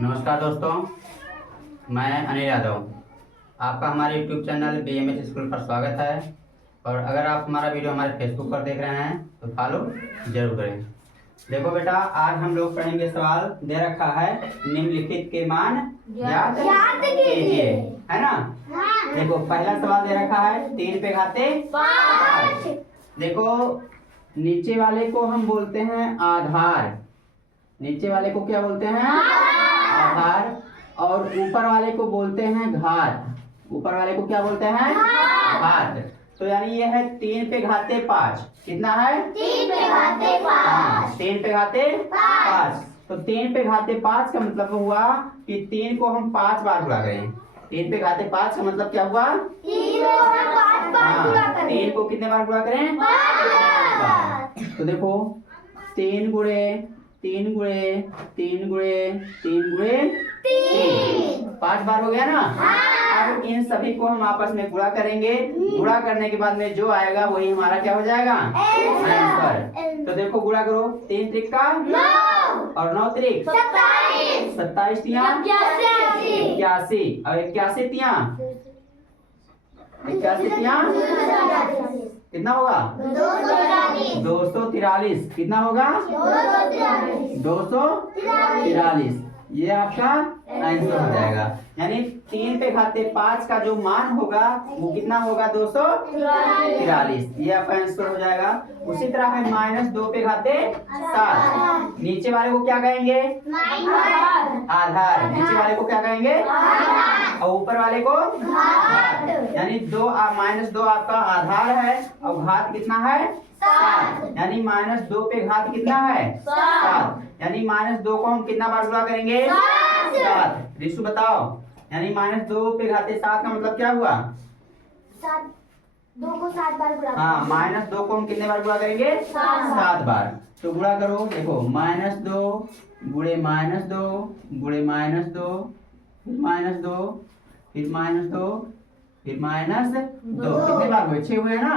नमस्कार दोस्तों, मैं अनिल यादव। आपका हमारे YouTube चैनल BMS स्कूल पर स्वागत है। और अगर आप हमारा वीडियो हमारे फेसबुक पर देख रहे हैं तो फॉलो जरूर करें। देखो बेटा, आज हम लोग पढ़ेंगे। सवाल दे रखा है, निम्नलिखित के मान ज्ञात कीजिए, है ना। देखो पहला सवाल दे रखा है 3 पे घाते 5। देखो नीचे वाले को हम बोलते हैं आधार। नीचे वाले को क्या बोलते हैं? आधार। और ऊपर वाले को बोलते हैं घात। ऊपर वाले को क्या बोलते हैं? घात। तो यानी ये है 3 पे घाते 5। कितना है? 3 पे घाते 5। 3 पे घाते 5। तो 3 पे घाते 5 का मतलब हुआ कि 3 को हम 5 बार गुणा करें। 3 पे घाते 5 का मतलब क्या हुआ? 3 को हम 5 बार गुणा करें। 3 को कितने बार गुणा करें? 5 बार। तो देखो 3 गुणे 3 गुणे 3 गुणे 3 गुणे 3, 5 बार हो गया ना। अब इन सभी को हम आपस में गुणा करेंगे। गुणा करने के बाद में जो आएगा वही हमारा क्या हो जाएगा? आंसर। तो देखो गुणा करो। 3 त्रिका 9 और 9 त्रिक 27 27 तिया 81 और 81 तिया 81 तिया कितना होगा? 243। कितना होगा? 243। ये आपका आंसर हो जाएगा। यानी 3 पे घाते 5 का जो मान होगा वो कितना होगा? 243। ये आपका आंसर हो जाएगा। उसी तरह है -2 पे घाते 7। नीचे वाले को क्या कहेंगे? आधार। नीचे वाले को क्या कहेंगे? और ऊपर वाले को घात। यानी -2 आपका आधार है और घात कितना है? 7। यानी -2 पे घात कितना है? 7। यानी -2 को हम कितना बार गुणा करेंगे? 7। रिशु बताओ, यानी -2 पे घाते 7 का मतलब क्या हुआ? 2 को 7 बार गुणा। हाँ, -2 को हम कितने बार गुणा करेंगे? 7 बार। तो गुणा करो। देखो -2 गुणे -2 गुणे -2 फिर -2 फिर -2 फिर -2 कितने बार हुए? 6 हुए ना।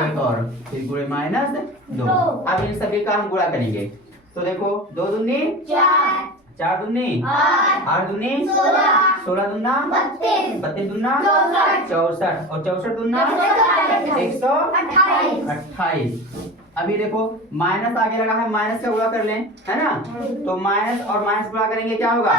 एक और फिर गुणे -2। अब इन सभी का हम गुणा करेंगे। तो देखो 2 दूनी 4 4 दूनी 8 दूनी 16 दूना 32 दूना 64 और 64 दूना 128। अभी देखो माइनस आगे लगा है, माइनस का गुणा कर लें, है ना। तो माइनस और माइनस गुणा करेंगे क्या होगा?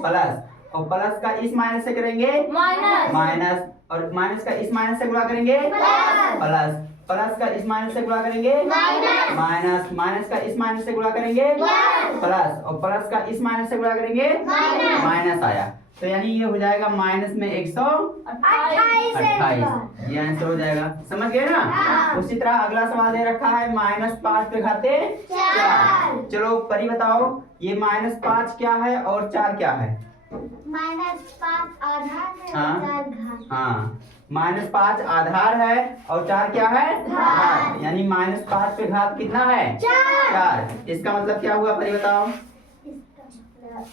प्लस। और प्लस का इस माइनस से करेंगे माइनस। और माइनस का इस माइनस से गुणा करेंगे प्लस। प्लस का इस माइनस से गुणा करेंगे माइनस। माइनस का इस माइनस से गुणा करेंगे प्लस। और प्लस का इस माइनस से गुणा करेंगे माइनस आया। तो यानी ये हो जाएगा माइनस में 128। ये आंसर हो जाएगा। समझ गए ना। उसी तरह अगला सवाल दे रखा है -5 पे घाते 4। चलो परी बताओ, ये -5 क्या है और 4 क्या है? -5 आधार है हाँ। और 4 घात। हाँ, -5 आधार है और 4 क्या है? घात। यानी -5 पे घात कितना है? 4। इसका मतलब क्या हुआ परी बताओ?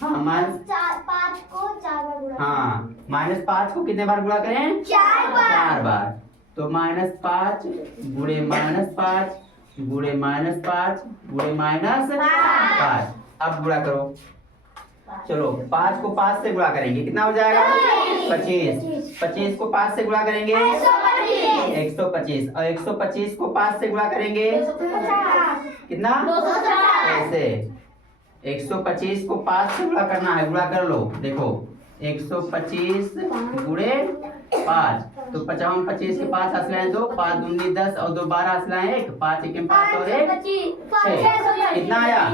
हाँ, 5 को 4 बार गुणा। हाँ, -5 को कितने बार गुणा करें? 4 बार। तो -5 गुणे -5 गुणे -5 गुणे -5। अब गुणा करो। चलो 5 को 5 से गुणा करेंगे, कितना हो जाएगा? 25। 25 को 5 से गुणा करेंगे 125। और 125 को 5 से गुणा करेंगे कितना? ऐसे 125 को 5 से गुणा करना है। गुणा कर लो। देखो 125 गुणे 5 तो 55 25 के 5 असलाएं 2, 5 दूनी 10 और 2 12 असलाएं 1, 5 1 5 और 1 6। कितना आया?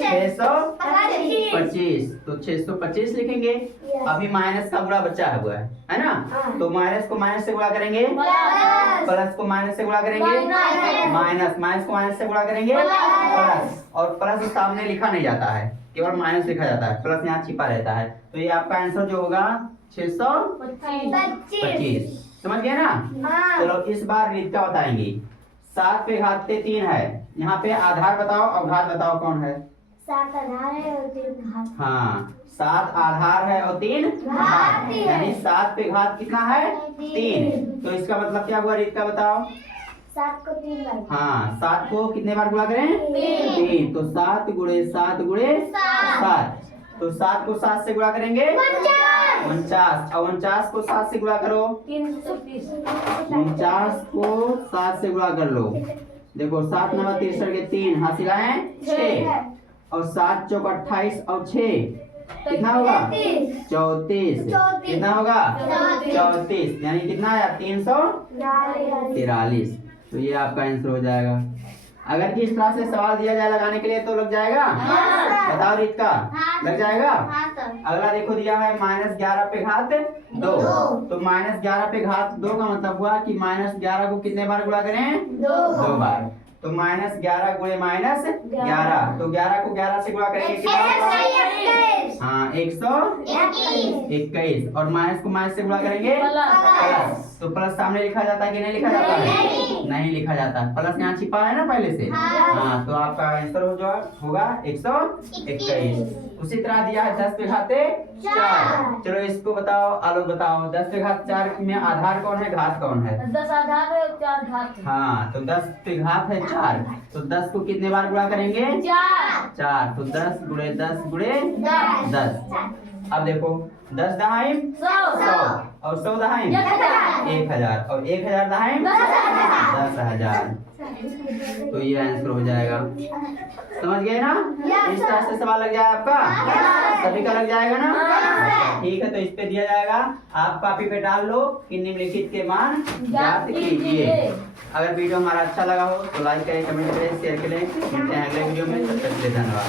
625। तो 625 लिखेंगे। अभी माइनस का गुणा बचा है ना। तो माइनस को माइनस से गुणा करेंगे प्लस को माइनस से गुणा करेंगे माइनस। माइनस को माइनस से गुणा करेंगे प्लस। और प्लस सामने लिखा नहीं जाता है, केवल माइनस लिखा जाता है, प्लस यहाँ छिपा रहता है। तो ये आपका आंसर जो होगा 625। समझ गए ना। चलो इस बार रीत का बताएंगे। 7 पे घाते 3 है। यहाँ पे आधार बताओ और घात बताओ कौन है? 7 आधार है और 3 घात। हाँ, 7 आधार है और 3 घात। यानी 7 पे घात कितना है? 3। तो इसका मतलब क्या हुआ? रीत का बताओ। 7 को 3 बार। हाँ, 7 को कितने बार गुणा करें? 3। तो 7 गुणे 7 गुणे 7। तो 7 को 7 से गुणा करेंगे 49, और 49 को 7 से गुणा करो 49 को 7 से गुणा कर लो। देखो 7 9 63 के 3 हासिला है 6, और 7 चौक 28 और 6 कितना होगा 34। कितना होगा 34, यानी कितना आया 343। तो ये आपका आंसर हो जाएगा। अगर किस तरह से सवाल दिया जाए लगाने के लिए तो लग जाएगा। बताओ रीत का लग जाएगा। अगला देखो दिया है -11 पे घात 2, तो -11 पे घात 2 का मतलब हुआ कि -11 को कितने बार गुणा करें 2 बार। तो -11 गुणे -11, तो 11 को 11 से गुणा करेंगे कितना होगा? हाँ 121, और माइनस को माइनस से गुणा करेंगे प्लस। तो प्लस सामने लिखा जाता है कि नहीं लिखा जाता है? नहीं लिखा जाता। प्लस यहाँ छिपा है ना पहले से। हाँ तो आपका आंसर होगा 121। उसी तरह दिया है 10 पे घाते 4। चलो इसको बताओ, आलोक बताओ 10 पे घात 4 में आधार कौन है घात कौन है? 10 आधार है 4 घात है। हाँ तो 10 पे घात है 4, तो 10 को कितने बार गुणा करेंगे 4। तो 10 गुणे 10 गुणे 10। अब देखो 10 दहाई 100, और 100 दहाई 1000, और 1000 दहाई 10,000। तो ये आंसर हो जाएगा। समझ गए ना? इस तरह से सवाल लग जाए आपका, सभी का लग जाएगा ना? ठीक है, तो इस पे दिया जाएगा, आप कॉपी पे डाल लो कि निम्नलिखित के मान ज्ञात कीजिए। अगर वीडियो हमारा अच्छा लगा हो तो लाइक करें, कमेंट करें, शेयर करें। मिलते हैं अगले वीडियो में, तब तक के लिए धन्यवाद।